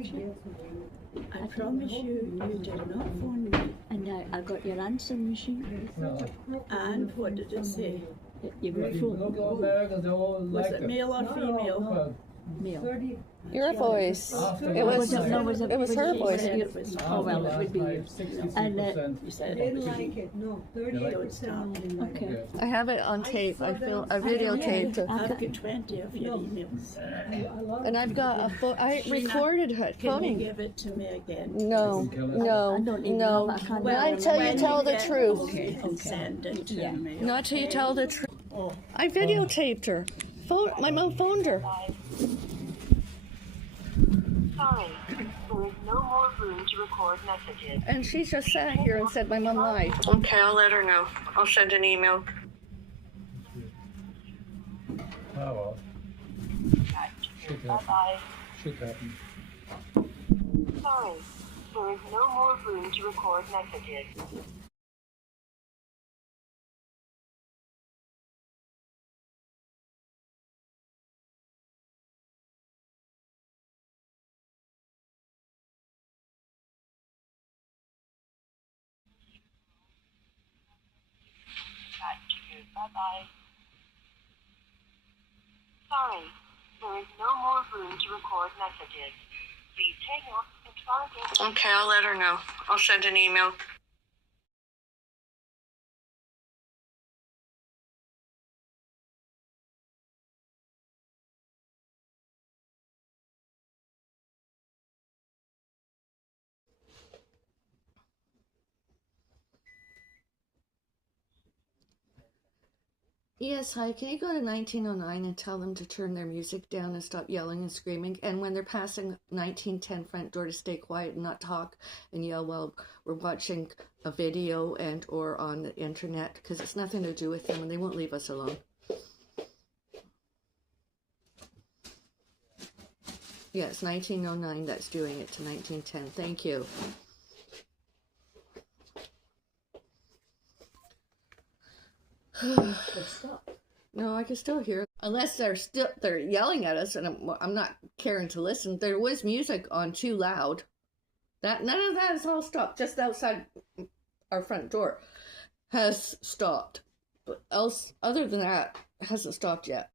I promise you, you did not phone me. And I got your answering machine. No. And what did it say? You got Look phone. at America, they all Was like it male or female? Well, Mail. Your voice. after It was. last night- It was her She voice. said it was, Oh, well, it would be After you. last night, And 63%. you said Didn't like it, no, 38% only like Okay. it. Yeah. I have it on tape. I I videotaped it. I've got 20 of your emails. I love And I've got a I recorded her Can you phoning. give it to me again? No, I no, don't even no. know. I can't Not until you when tell the get- truth. Okay, you can send it to Yeah. me. Not till you okay? tell the truth. Oh, I videotaped her. My mom phoned her. Sorry, there is no more room to record messages. And she just sat here and said my mom lied. Okay, I'll let her know. I'll send an email. Oh well, Bye-bye. shit happens. Sorry, there is no more room to record messages. Back to you. Bye-bye. Sorry, there is no more room to record messages. Please hang up and try again. Okay, I'll let her know. I'll send an email. Yes, hi. Can you go to 1909 and tell them to turn their music down and stop yelling and screaming? And when they're passing 1910 front door, to stay quiet and not talk and yell while we're watching a video and or on the internet, because it's nothing to do with them and they won't leave us alone. Yeah, it's 1909 that's doing it to 1910. Thank you. No, I can still hear. Unless they're yelling at us, and I'm not caring to listen. There was music on too loud. That none of that has all stopped. Just outside our front door has stopped, but else other than that, it hasn't stopped yet.